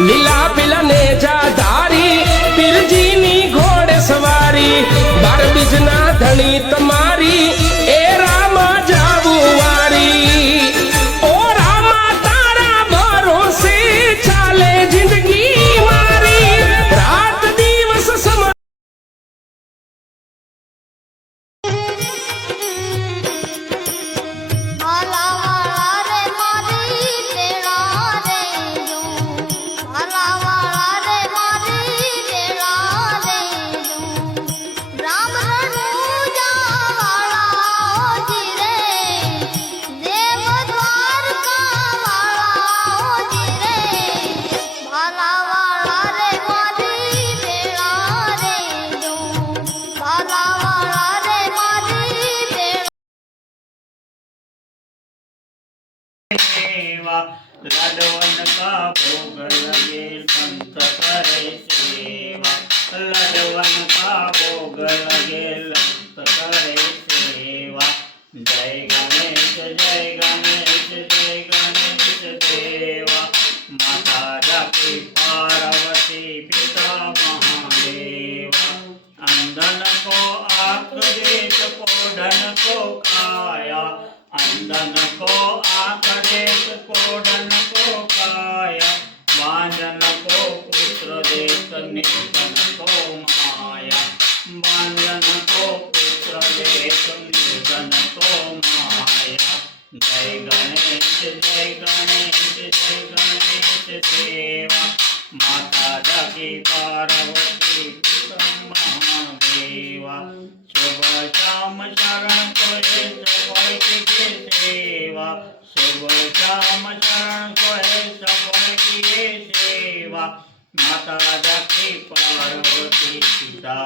લીલા પીલા નેજા ધારી પીરજીની ઘોડે સવારી 12 બીજના ધણી તમારી એ રામા જાવું વારી ઓ રામા તારા ભરોસે ચાલે જિંદગી મારી રાત દિવસ સમ लाडवन का भोग लगे संत करे सेवा लाडवन का भोग लगे संत करे सेवा जय गणेश देवा माता जाकी पार्वती पिता महादेवा अंधन को आँख देख कोढ़न को काया अंधन को आँख देख कोढ़न को काया बांधन को पुत्र देख निर्धन को माया बांधन को पुत्र देख निर्धन को माया जय गणेश देवा माता जाकी पार्वती पिता महादेवा शुभ श्याम शरण कोहे सबल की सेवा शुभ श्याम शरण कोहे सबल की सेवा माता जाकी पार्वती पिता